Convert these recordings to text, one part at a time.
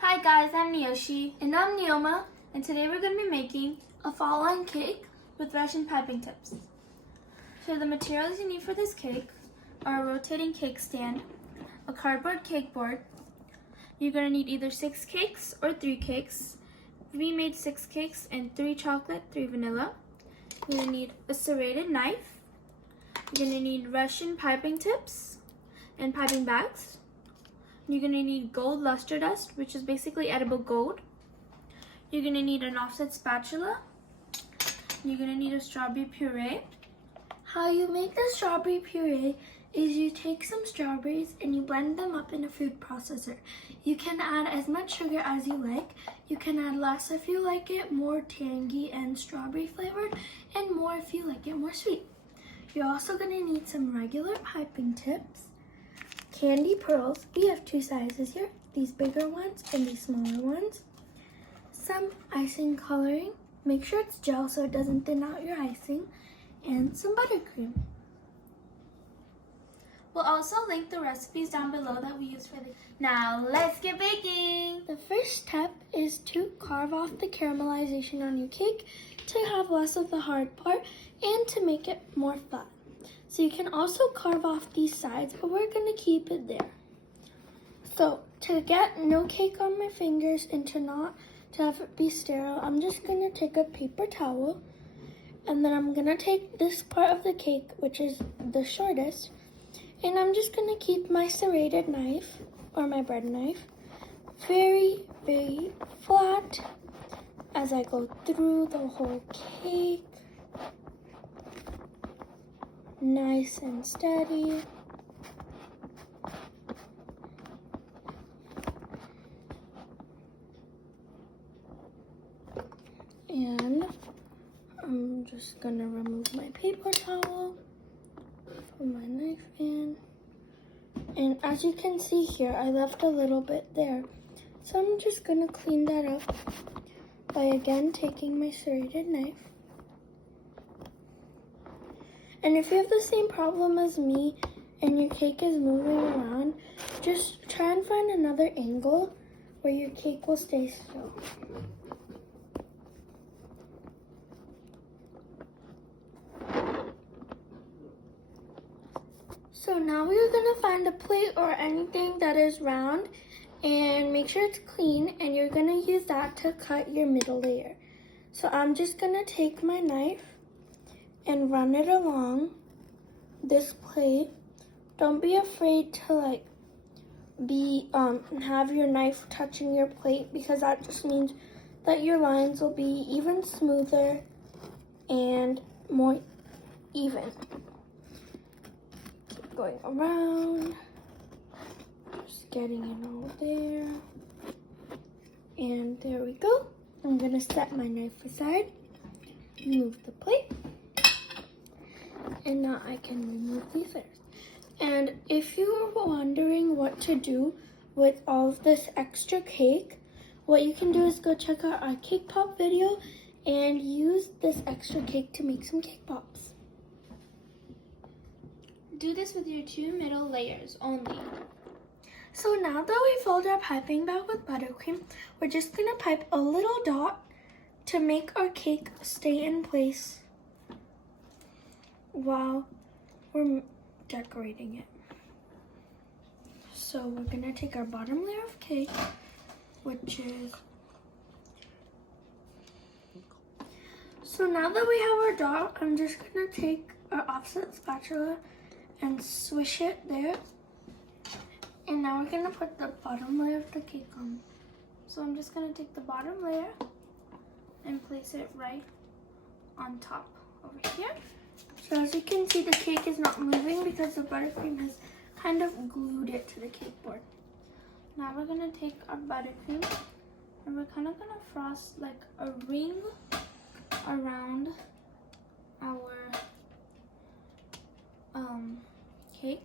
Hi guys, I'm Niyoshi. And I'm Neoma, and today we're going to be making a fall line cake with Russian piping tips. So the materials you need for this cake are a rotating cake stand, a cardboard cake board. You're going to need either 6 cakes or 3 cakes. We made 6 cakes and 3 chocolate, 3 vanilla. You're going to need a serrated knife. You're going to need Russian piping tips and piping bags. You're going to need gold luster dust, which is basically edible gold. You're going to need an offset spatula. You're going to need a strawberry puree. How you make the strawberry puree is you take some strawberries and you blend them up in a food processor. You can add as much sugar as you like. You can add less if you like it more tangy and strawberry flavored, and more if you like it more sweet. You're also going to need some regular piping tips, candy pearls. We have 2 sizes here, these bigger ones and these smaller ones. Some icing coloring, make sure it's gel so it doesn't thin out your icing, and some buttercream. We'll also link the recipes down below that we use for the. Now let's get baking! The first step is to carve off the caramelization on your cake to have less of the hard part and to make it more flat. So you can also carve off these sides, but we're going to keep it there. So to get no cake on my fingers and to have it be sterile, I'm just going to take a paper towel, and then I'm going to take this part of the cake, which is the shortest, and I'm just going to keep my serrated knife or my bread knife very, very flat as I go through the whole cake. Nice and steady. And I'm just gonna remove my paper towel, put my knife in. And as you can see here, I left a little bit there. So I'm just gonna clean that up by again taking my serrated knife. And if you have the same problem as me and your cake is moving around, just try and find another angle where your cake will stay still. So now we're going to find a plate or anything that is round and make sure it's clean, and you're going to use that to cut your middle layer. So I'm just going to take my knife and run it along this plate. Don't be afraid to have your knife touching your plate, because that just means that your lines will be even smoother and more even. Keep going around, just getting it all there. And there we go. I'm gonna set my knife aside, move the plate, and now I can remove these layers. And if you were wondering what to do with all of this extra cake, what you can do is go check out our cake pop video and use this extra cake to make some cake pops. Do this with your 2 middle layers only. So now that we filled our piping bag with buttercream, we're just gonna pipe a little dot to make our cake stay in place while we're decorating it. So we're gonna take our bottom layer of cake, which is, so now that we have our dot, I'm just gonna take our offset spatula and swish it there. And now we're gonna put the bottom layer of the cake on. So I'm just gonna take the bottom layer and place it right on top over here. So as you can see, the cake is not moving because the buttercream has kind of glued it to the cake board. Now we're gonna take our buttercream and we're kind of gonna frost like a ring around our cake.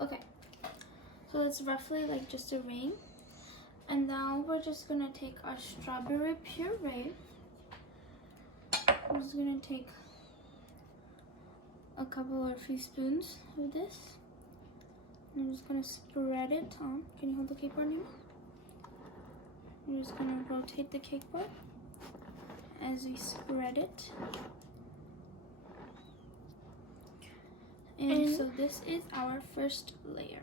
Okay, so it's roughly like just a ring. And now we're just gonna take our strawberry puree. I'm just gonna take a couple or few spoons of this. I'm just gonna spread it on. Can you hold the cake board, Nima? I'm just gonna rotate the cake board as we spread it. And so this is our first layer.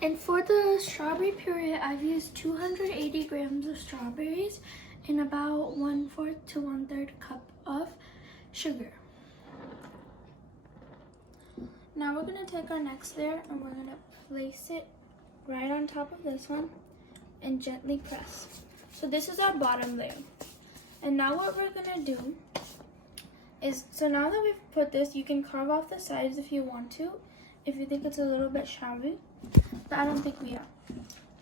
And for the strawberry puree, I've used 280 grams of strawberries and about 1/4 to 1/3 cup of sugar. Now we're gonna take our next layer and we're gonna place it right on top of this one and gently press. So this is our bottom layer. And now what we're gonna do is, so now that we've put this, you can carve off the sides if you want to, if you think it's a little bit shabby, but I don't think we are.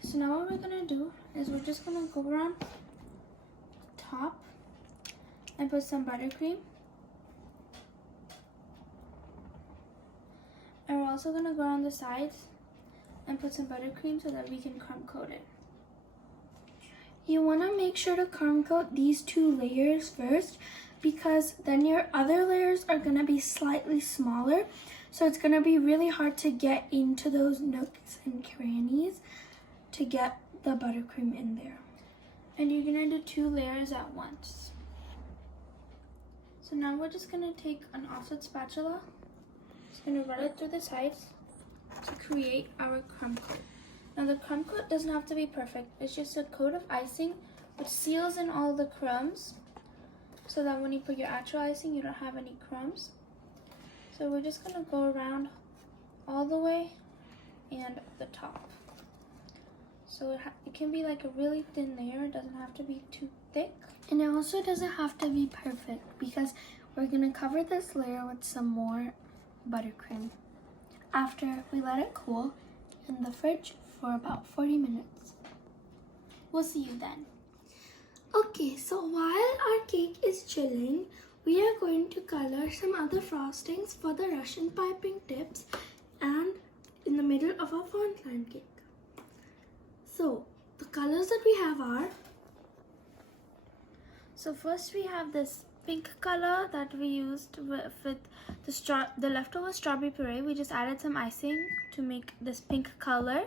So now what we're gonna do is we're just gonna go around the top and put some buttercream. And we're also gonna go around the sides and put some buttercream so that we can crumb coat it. You wanna make sure to crumb coat these 2 layers first, because then your other layers are gonna be slightly smaller. So it's gonna be really hard to get into those nooks and crannies to get the buttercream in there. And you're gonna do 2 layers at once. So now we're just gonna take an offset spatula. Just gonna run it through the sides to create our crumb coat. Now the crumb coat doesn't have to be perfect. It's just a coat of icing which seals in all the crumbs, so that when you put your actual icing, you don't have any crumbs. So we're just gonna go around all the way and the top. So it can be like a really thin layer. It doesn't have to be too thick. And it also doesn't have to be perfect, because we're gonna cover this layer with some more buttercream after we let it cool in the fridge for about 40 minutes. We'll see you then. Okay, so while our cake is chilling, we are going to color some other frostings for the Russian piping tips and in the middle of our fondant cake. So the colors that we have are, so first we have this pink color that we used with the leftover strawberry puree. We just added some icing to make this pink color.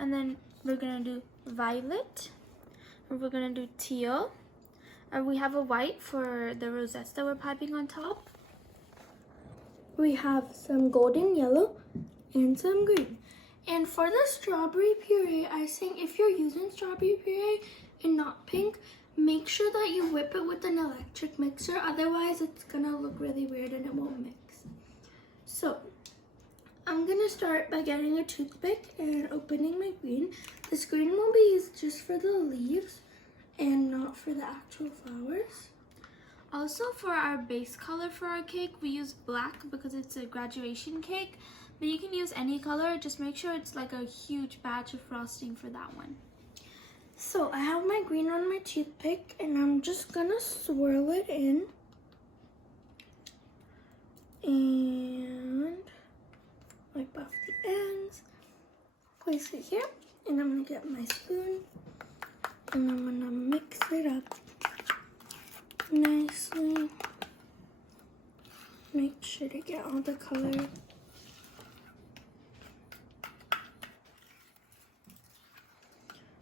And then we're gonna do violet, and we're gonna do teal, and we have a white for the rosettes that we're piping on top. We have some golden yellow and some green. And for the strawberry puree icing, if you're using strawberry puree and not pink, make sure that you whip it with an electric mixer, otherwise it's gonna look really weird and it won't mix. So I'm gonna start by getting a toothpick and opening my green. This green will be used just for the leaves and not for the actual flowers. Also, for our base color for our cake, we use black because it's a graduation cake, but you can use any color. Just make sure it's like a huge batch of frosting for that one. So I have my green on my toothpick and I'm just gonna swirl it in. And wipe off the ends, place it here, and I'm gonna get my spoon and I'm gonna mix it up nicely. Make sure to get all the color.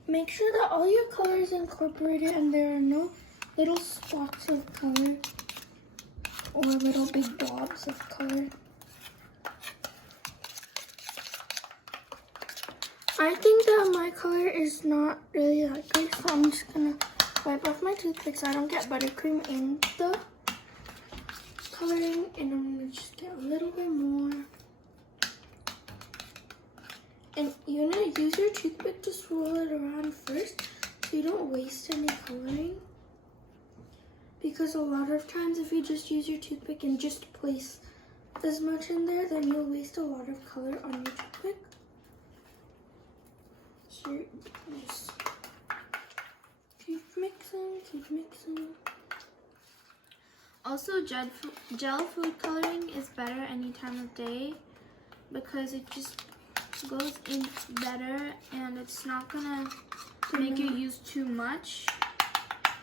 Make sure that all your color is incorporated and there are no little spots of color or little big blobs of color. I think that my color is not really that good, so I'm just gonna wipe off my toothpick so I don't get buttercream in the coloring, and I'm gonna just get a little bit more. And you're gonna use your toothpick to swirl it around first so you don't waste any coloring. Because a lot of times if you just use your toothpick and just place this much in there, then you'll waste a lot of color on your toothpick. So you just keep mixing. Also, gel food coloring is better any time of day because it just goes in better, and it's not gonna make you use too much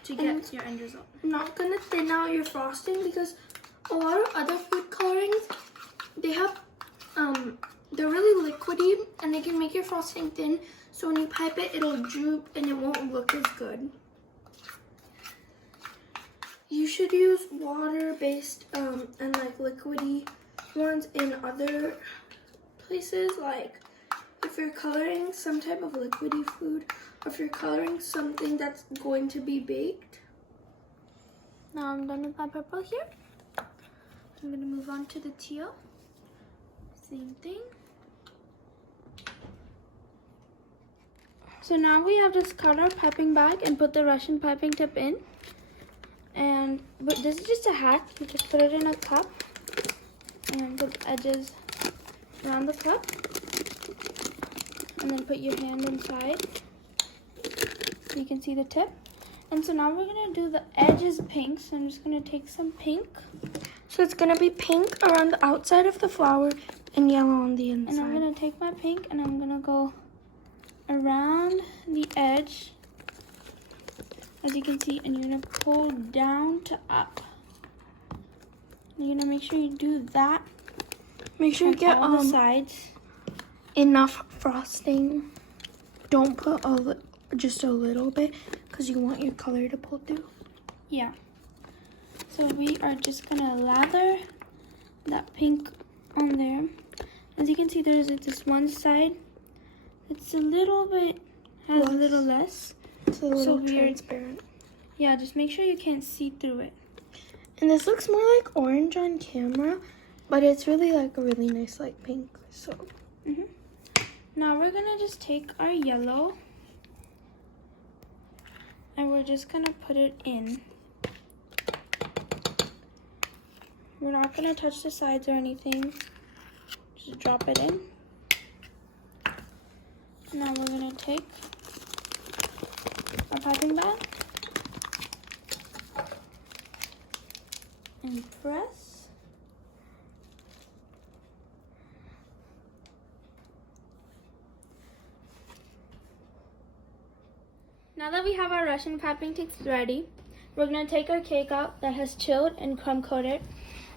to get your end result. Not gonna thin out your frosting, because a lot of other food colorings, they have they're really liquidy and they can make your frosting thin, so when you pipe it, it'll droop and it won't look as good. You should use water-based and like liquidy ones in other places, like if you're coloring some type of liquidy food, or if you're coloring something that's going to be baked. Now I'm done with my purple here. I'm gonna move on to the teal. Same thing. So now we have just cut our piping bag and put the Russian piping tip in. But this is just a hack. You just put it in a cup and put the edges around the cup, and then put your hand inside. You can see the tip. And so now we're gonna do the edges pink. So I'm just gonna take some pink. So it's gonna be pink around the outside of the flower and yellow on the inside. And I'm gonna take my pink and I'm gonna go around the edge, as you can see, and you're gonna pull down to up. And you're gonna make sure you do that. Make sure you get all the sides. Enough frosting. Don't put just a little bit, because you want your color to pull through. Yeah. So we are just gonna lather that pink on there. As you can see, there's this one side. It's a little bit, has a little less. It's a little weird. transparent. Yeah, just make sure you can't see through it. And this looks more like orange on camera, but it's really like a really nice light pink. So. Now we're gonna just take our yellow and we're just gonna put it in. We're not gonna touch the sides or anything. Just drop it in. Now we're gonna take our piping bag and press. Now that we have our Russian piping tips ready, we're gonna take our cake out that has chilled and crumb coated.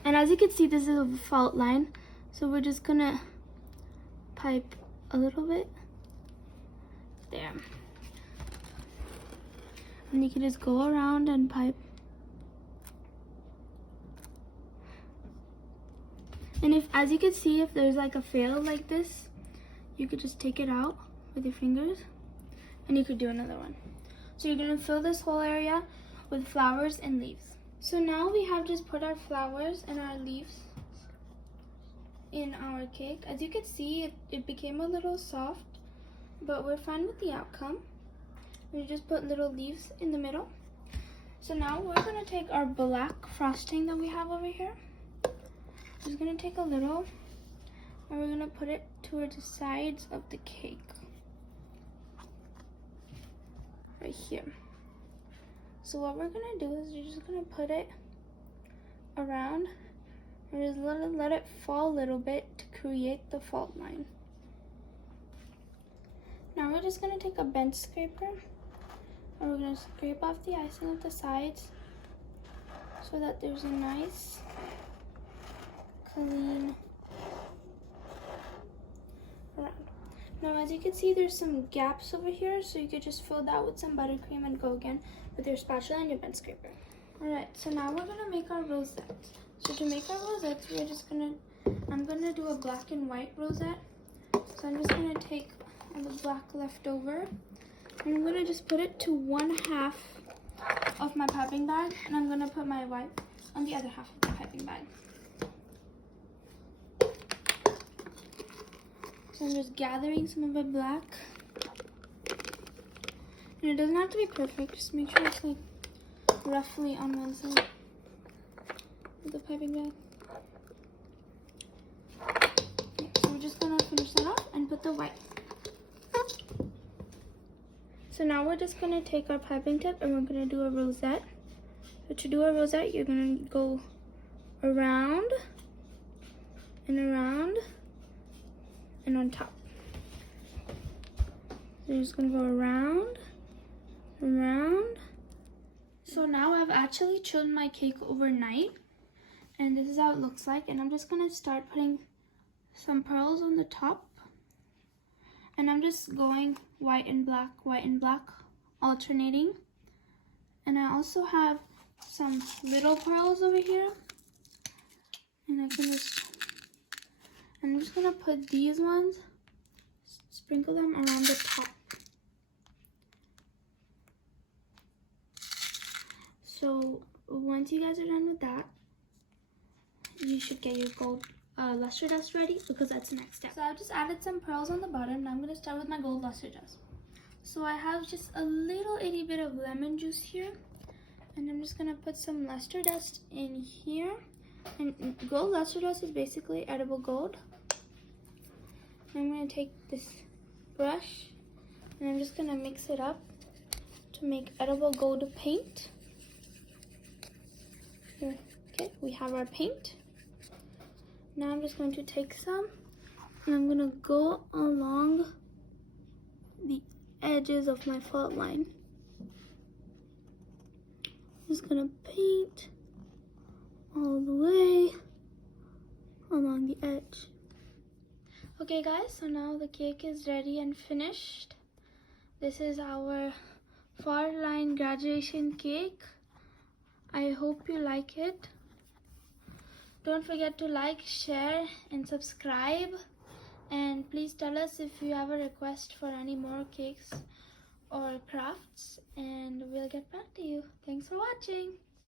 And as you can see, this is a fault line. So we're just gonna pipe a little bit there. And you can just go around and pipe. And if, as you can see, if there's like a fail like this, you could just take it out with your fingers and you could do another one. So you're gonna fill this whole area with flowers and leaves. So now we have just put our flowers and our leaves in our cake. As you can see, it became a little soft, but we're fine with the outcome. We just put little leaves in the middle. So now we're gonna take our black frosting that we have over here. We're just gonna take a little and we're gonna put it towards the sides of the cake. Right here. So what we're gonna do is you're just gonna put it around and just let it fall a little bit to create the fault line. Now we're just gonna take a bench scraper and we're gonna scrape off the icing of the sides so that there's a nice clean around. Now as you can see, there's some gaps over here, so you could just fill that with some buttercream and go again with your spatula and your bench scraper. Alright, so now we're gonna make our rosettes. So to make our rosettes, I'm gonna do a black and white rosette. So I'm just gonna take the black left over and I'm gonna just put it to 1/2 of my piping bag, and I'm gonna put my white on the other half of the piping bag. So I'm just gathering some of my black. And it doesn't have to be perfect, just make sure it's like roughly on one side of the piping bag. Okay, so we're just gonna finish that off and put the white. So now we're just gonna take our piping tip and we're gonna do a rosette. So to do a rosette, you're gonna go around and around and on top. You're just gonna go around, around. So now I've actually chilled my cake overnight, and this is how it looks like. And I'm just gonna start putting some pearls on the top, and I'm just going white and black, alternating. And I also have some little pearls over here, and I'm just gonna put these ones, sprinkle them around the top. So once you guys are done with that, you should get your gold luster dust ready, because that's the next step. So I've just added some pearls on the bottom. Now I'm going to start with my gold luster dust. So I have just a little itty bit of lemon juice here, and I'm just going to put some luster dust in here. And gold luster dust is basically edible gold. I'm going to take this brush, and I'm just going to mix it up to make edible gold paint. Here, okay, we have our paint. Now I'm just going to take some, and I'm going to go along the edges of my fault line. I'm just going to paint all the way along the edge. Okay guys, so now the cake is ready and finished. This is our fault line graduation cake. I hope you like it. Don't forget to like, share, and subscribe. And please tell us if you have a request for any more cakes or crafts, and we'll get back to you. Thanks for watching.